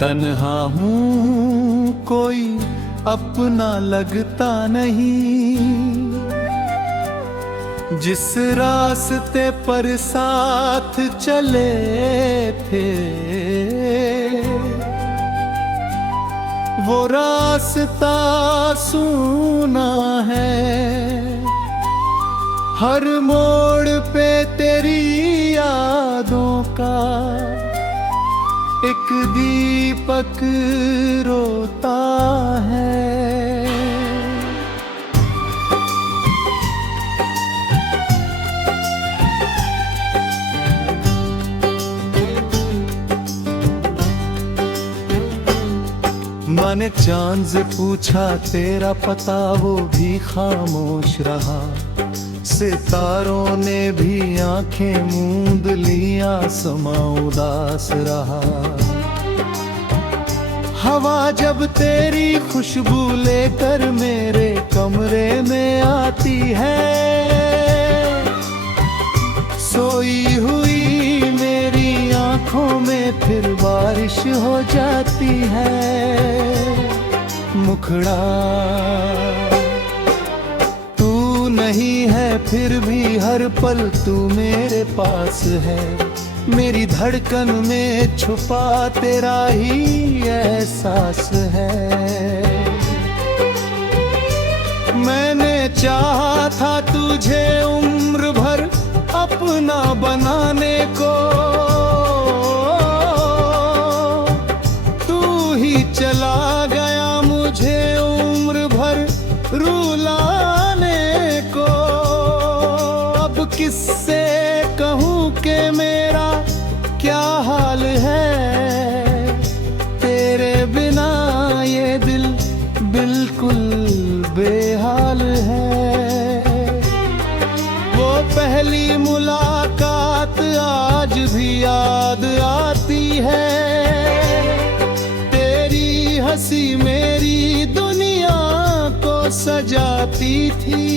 तन्हा हूँ कोई अपना लगता नहीं, जिस रास्ते पर साथ चले थे वो रास्ता सूना है। हर मोड़ पे तेरी यादों का एक दीपक रोता है। मैंने चांद से पूछा तेरा पता, वो भी खामोश रहा। सितारों ने भी आंखें मूंद ली, आसमां उदास रहा। हवा जब तेरी खुशबू लेकर मेरे कमरे में आती है, सोई हुई मेरी आंखों में फिर बारिश हो जाती है। मुखड़ा तू नहीं है फिर भी हर पल तू मेरे पास है। मेरी धड़कन में छुपा तेरा ही एहसास है। मैंने चाहा था तुझे उम्र भर अपना बनाने को, तू ही चला गया मुझे उम्र भर रुलाने को। अब किससे कहूँ कि मेरा क्या हाल है, तेरे बिना ये दिल बिल्कुल बेहाल है। वो पहली मुलाकात आज भी याद आती है, तेरी हंसी मेरी दुनिया को सजाती थी।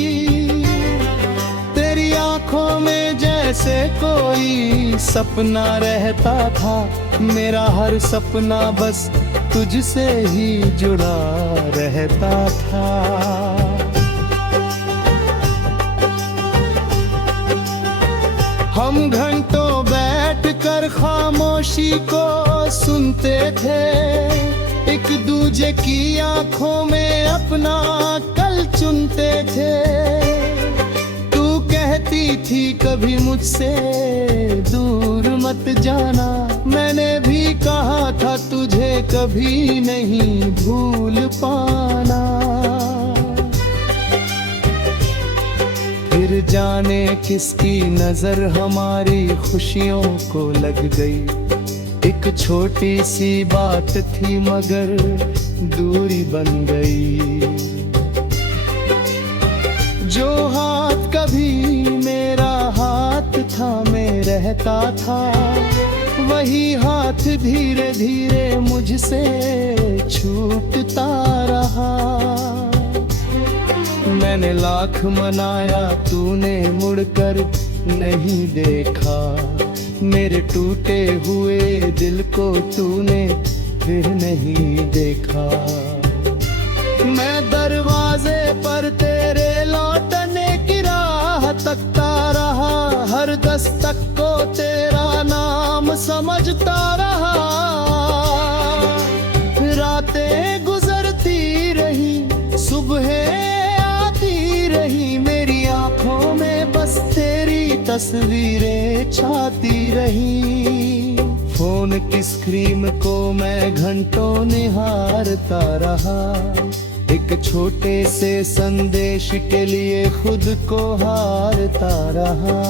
तेरी आंखों में जैसे कोई सपना रहता था, मेरा हर सपना बस तुझसे ही जुड़ा रहता था। हम घंटों बैठकर खामोशी को सुनते थे, एक दूजे की आंखों में अपना कल चुनते थे। तू कहती थी कभी मुझसे दूर मत जाना, मैंने भी कहा था तुझे कभी नहीं भूल पाना। फिर जाने किसकी नजर हमारी खुशियों को लग गई। एक छोटी सी बात थी मगर दूरी बन गई। जो हाथ कभी मेरा हाथ थामे रहता था, वही हाथ धीरे धीरे मुझसे छूटता रहा। मैंने लाख मनाया तूने मुड़कर नहीं देखा, मेरे टूटे हुए दिल को तूने फिर नहीं देखा। मैं दरवाजे पर तेरे लौटने की राह तकता रहा, हर दस्तक को तेरा नाम समझता रहा। रातें गुजरती रही, सुबह रही, मेरी आंखों में बस तेरी तस्वीरें छाती रही। फोन की स्क्रीन को मैं घंटों निहारता रहा, एक छोटे से संदेश के लिए खुद को हारता रहा।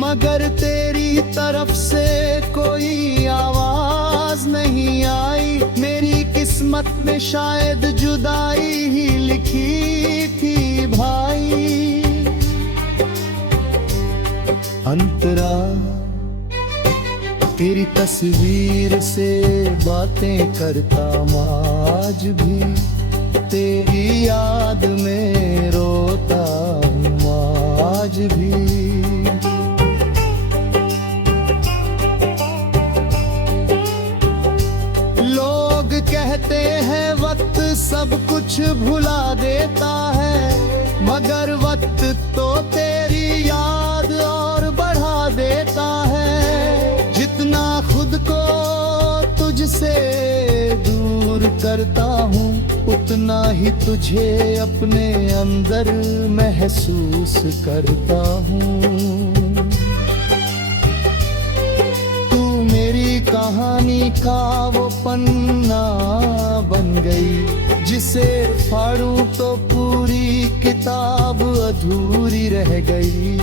मगर तेरी तरफ से कोई आवाज नहीं आई, मेरी किस्मत में शायद जुदाई ही लिखी थी भाई। अंतरा तेरी तस्वीर से बातें करता मैं आज भी, तेरी याद में रोता हूँ आज भी। कहते हैं वक्त सब कुछ भुला देता है, मगर वक्त तो तेरी याद और बढ़ा देता है। जितना खुद को तुझसे दूर करता हूँ, उतना ही तुझे अपने अंदर महसूस करता हूँ। कहानी का वो पन्ना बन गई, जिसे फाड़ूं तो पूरी किताब अधूरी रह गई।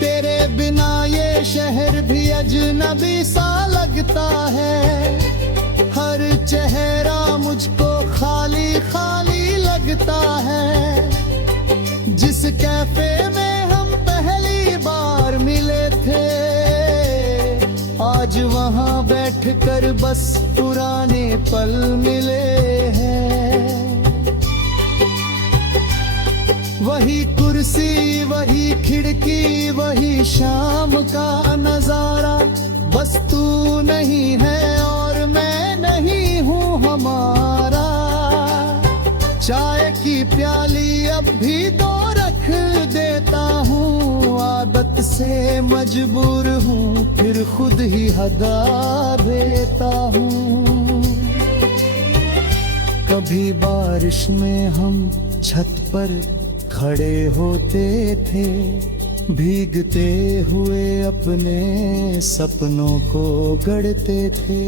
तेरे बिना ये शहर भी अजनबी सा लगता है, हर चेहरा मुझको खाली खाली लगता है। जिस कैफे में हम पहली बार मिले थे, आज वहाँ बैठकर बस पुराने पल मिले हैं। वही कुर्सी, वही खिड़की, वही शाम का नजारा, बस तू नहीं है और मैं नहीं हूँ हमारा। चाय की प्याली अब भी दो रख देता हूँ, आदत से मजबूर हूँ, फिर खुद ही हदा देता हूँ। कभी बारिश में हम छत पर खड़े होते थे, भीगते हुए अपने सपनों को गढ़ते थे।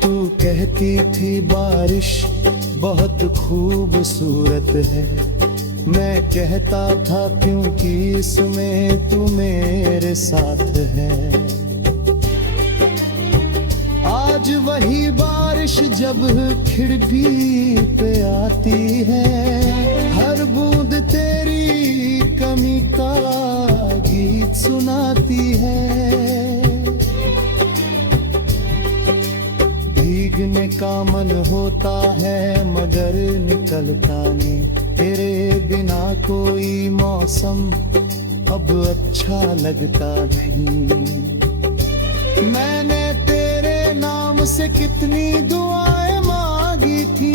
तू कहती थी बारिश बहुत खूबसूरत है, मैं कहता था क्योंकि इसमें तू मेरे साथ है। आज वही बारिश जब खिड़की पे आती है, हर बूंद तेरी कमी का गीत सुनाती है। भीगने का मन होता है मगर निकलता नहीं, तेरे बिना कोई मौसम अब अच्छा लगता नहीं। मैंने तेरे नाम से कितनी दुआएं मांगी थी,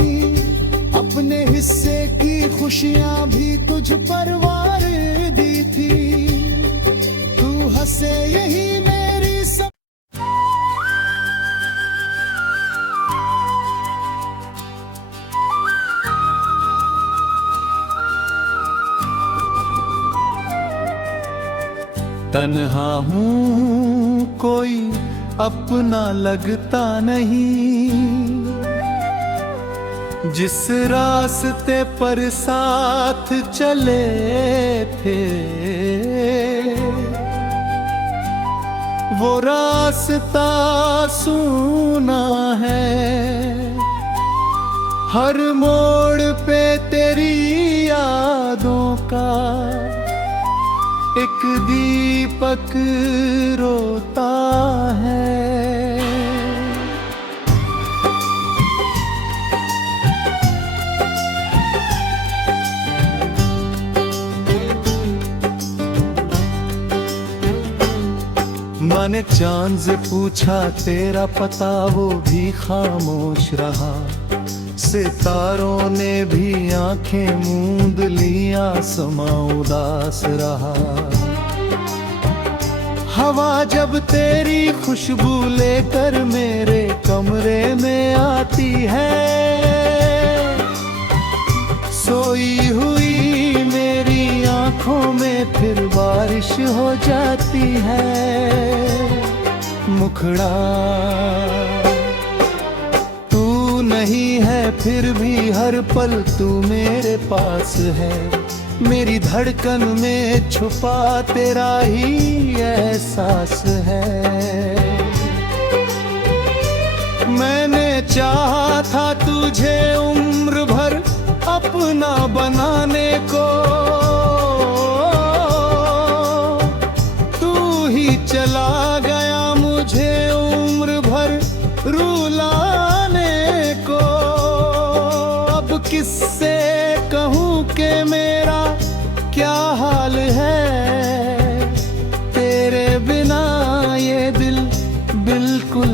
अपने हिस्से की खुशियां भी तुझ पर वार दी थी। तू हंसे यही मेरी सब तन्हा हूँ, कोई अपना लगता नहीं। जिस रास्ते पर साथ चले थे, वो रास्ता सूना है। हर मोड़ पे तेरी यादों का एक दीपक रोता है। मैंने चांद से पूछा तेरा पता, वो भी खामोश रहा। सितारों ने भी आंखें मूंद ली, आसमां उदास रहा। हवा जब तेरी खुशबू लेकर मेरे कमरे में आती है, सोई हुई मेरी आंखों में फिर बारिश हो जाती है। मुखड़ा नहीं है फिर भी हर पल तू मेरे पास है। मेरी धड़कन में छुपा तेरा ही एहसास है। मैंने चाहा था तुझे उम्र भर अपना बनाने को, तू ही चला गया मुझे उम्र भर रुलाने को। अब किससे कहूँ कि मेरा क्या हाल है, तेरे बिना दिल बिल्कुल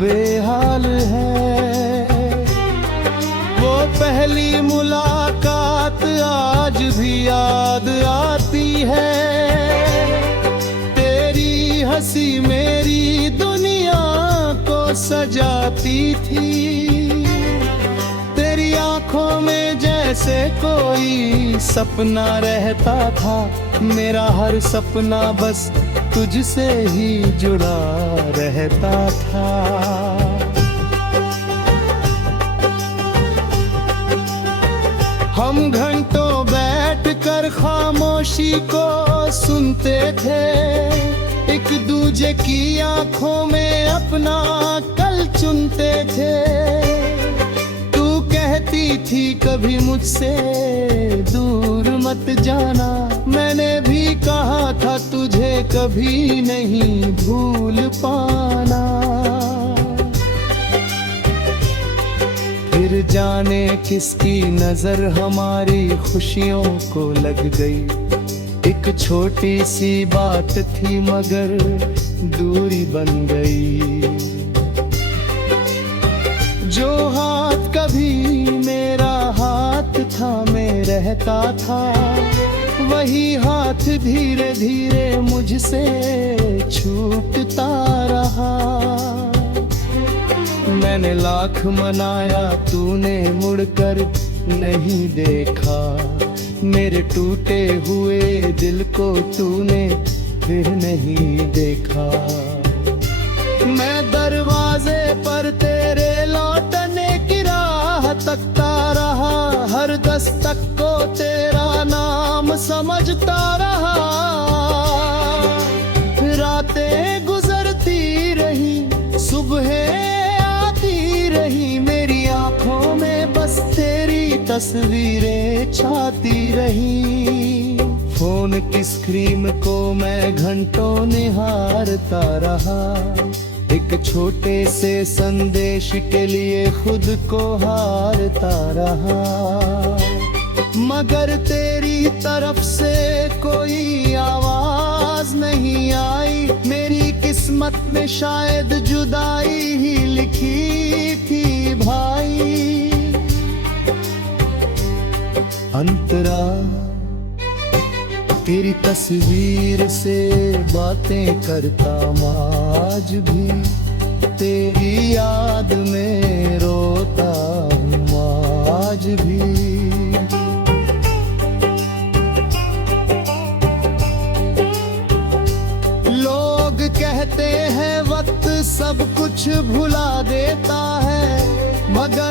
बेहाल है। वो पहली मुलाकात आज भी याद आती है। तेरी हंसी मेरी दुनिया को सजाती थी। तेरी आंखों में जैसे कोई सपना रहता था। मेरा हर सपना बस तुझसे ही जुड़ा रहता था। हम घंटों बैठकर खामोशी को सुनते थे। एक दूजे की आंखों में अपना कल चुनते थे। तू कहती थी कभी मुझसे दूर मत जाना। मैंने भी कहा था तुझे कभी नहीं भूल पाना। फिर जाने किसकी नजर हमारी खुशियों को लग गई। एक छोटी सी बात थी मगर दूरी बन गई। जो हाथ कभी मेरा हाथ थामे रहता था, वही हाथ धीरे धीरे मुझसे छूटता रहा। मैंने लाख मनाया तूने मुड़कर नहीं देखा। मेरे टूटे हुए दिल को तूने फिर नहीं देखा। मैं दरवाजे पर तेरे लौटने की राह तकता रहा। हर दस्तक को तेरा नाम समझता रहा। रातें गुजरती रही, सुबह रही। मेरी आंखों में बस तेरी तस्वीरें छाती रही। फोन की स्क्रीन को मैं घंटों निहारता रहा। एक छोटे से संदेश के लिए खुद को हारता रहा। मगर तेरी तरफ से कोई आवाज नहीं आई। मेरी किस्मत में शायद जुदाई ही लिखी थी भाई। अंतरा तेरी तस्वीर से बातें करता मैं आज भी। तेरी याद में रोता हूँ आज भी। कहते हैं वक्त सब कुछ भुला देता है, मगर